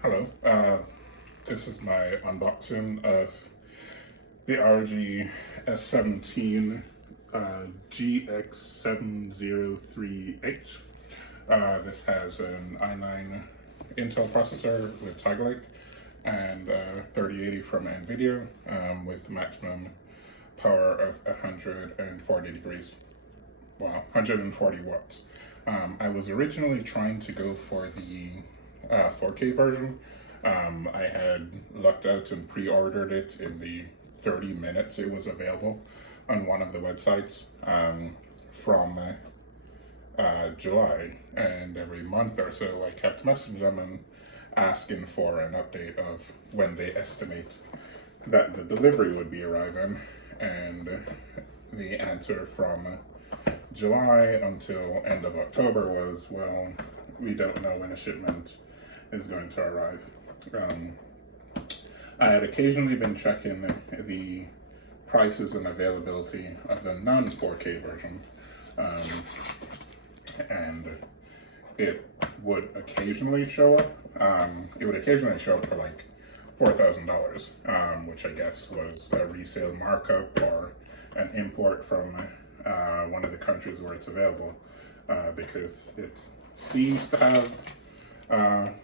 Hello, this is my unboxing of the ROG S17 GX703H. This has an i9 Intel processor with Tiger Lake and 3080 from NVIDIA with maximum power of 140 degrees. Wow, 140 watts. I was originally trying to go for the 4K version. I had lucked out and pre-ordered it in the 30 minutes it was available on one of the websites from July, and every month or so I kept messaging them and asking for an update of when they estimate that the delivery would be arriving, and the answer from July until end of October was, well, we don't know when a shipment is going to arrive. I had occasionally been checking the prices and availability of the non-4K version, and it would occasionally show up. It would occasionally show up for like $4,000, which I guess was a resale markup or an import from one of the countries where it's available, because it seems to have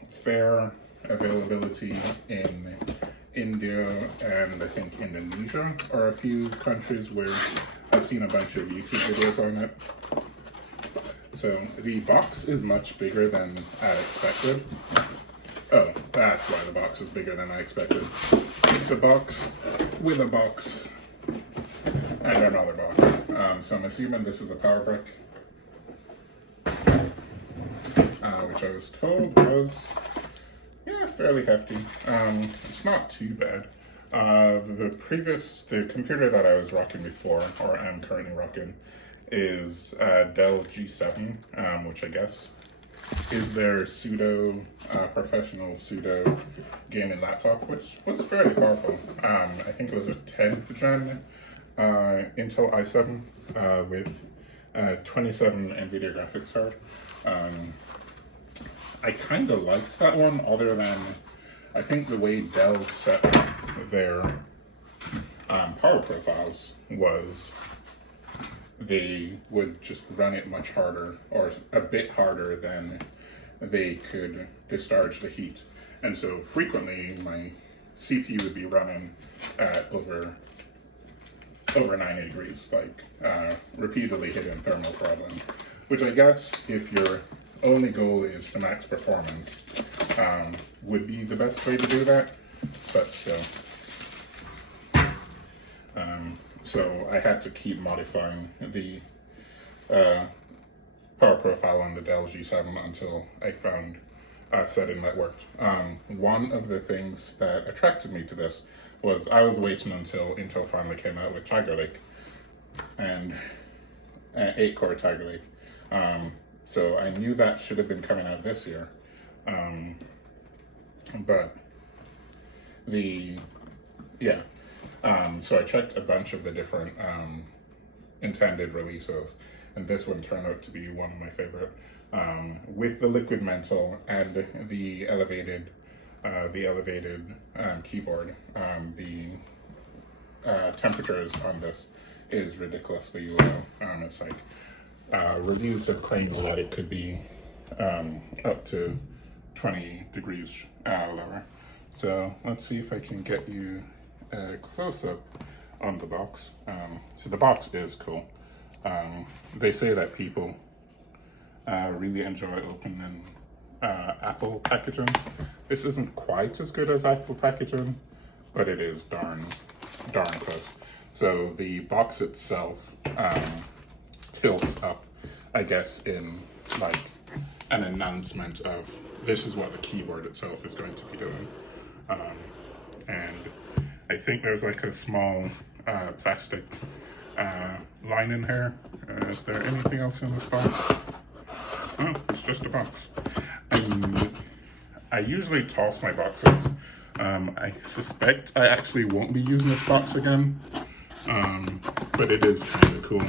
fair availability in India and I think Indonesia are a few countries where I've seen a bunch of YouTube videos on it. So the box is much bigger than I expected. Oh, that's why the box is bigger than I expected. It's a box with a box and another box. So I'm assuming this is a power brick, which I was told was, yeah, fairly hefty. It's not too bad. The computer that I was rocking before, or am currently rocking, is Dell G7, which I guess is their professional pseudo gaming laptop, which was fairly powerful. I think it was a 10th gen Intel i7 with 27 NVIDIA graphics card. I kind of liked that one, other than I think the way Dell set up their power profiles was they would just run it much harder, or a bit harder than they could discharge the heat. And so frequently my CPU would be running at over 90 degrees, like repeatedly hitting thermal problems, which I guess if your only goal is to max performance, would be the best way to do that, but still. So I had to keep modifying the power profile on the Dell G7 until I found a setting that worked. One of the things that attracted me to this was I was waiting until Intel finally came out with Tiger Lake, and 8-core Tiger Lake. So I knew that should have been coming out this year, but so I checked a bunch of the different intended releases, and this one turned out to be one of my favorite, with the liquid metal and the elevated keyboard. The temperatures on this is ridiculously low. It's like reviews have claimed that it could be up to 20 degrees lower. So let's see if I can get you a close-up on the box. So the box is cool. They say that people really enjoy opening Apple packaging. This isn't quite as good as Apple packaging, but it is darn close. So the box itself tilts up, I guess, in like an announcement of this is what the keyboard itself is going to be doing. And I think there's like a small plastic line in here. Is there anything else in this box? Oh, it's just a box. I usually toss my boxes. I suspect I actually won't be using this box again, but it is kind of cool.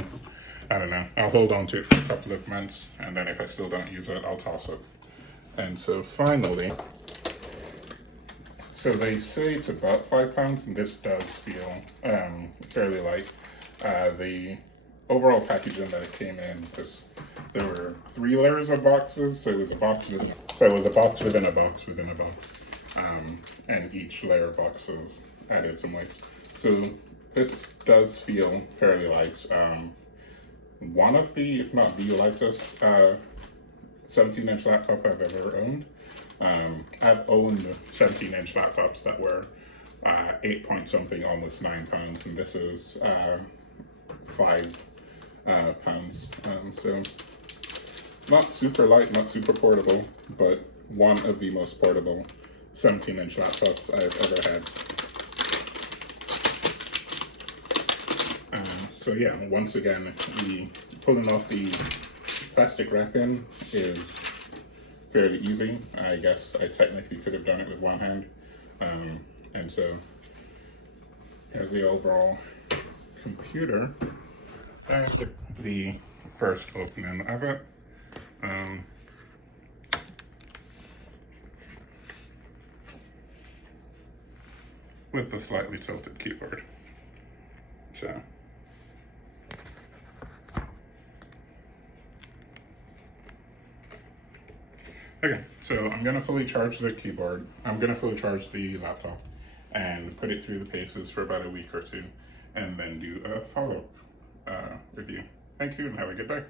I don't know. I'll hold on to it for a couple of months, and then if I still don't use it, I'll toss it. And so finally, So they say it's about 5 pounds, and this does feel fairly light. The overall packaging that it came in, because there were 3 layers of boxes, so it was a box within a box within a box within a box, and each layer of boxes added some weight. So this does feel fairly light. One of the, if not the lightest, 17-inch laptop I've ever owned. I've owned 17-inch laptops that were 8 point something, almost 9 pounds, and this is 5 pounds. So not super light, not super portable, but one of the most portable 17-inch laptops I've ever had. So yeah, once again, pulling off the plastic wrapping is fairly easy. I guess I technically could have done it with one hand. And so here's the overall computer. There's the first opening of it. With the slightly tilted keyboard. So. Okay, so I'm gonna fully charge the keyboard. I'm gonna fully charge the laptop and put it through the paces for about a week or two, and then do a follow-up review. Thank you and have a good day.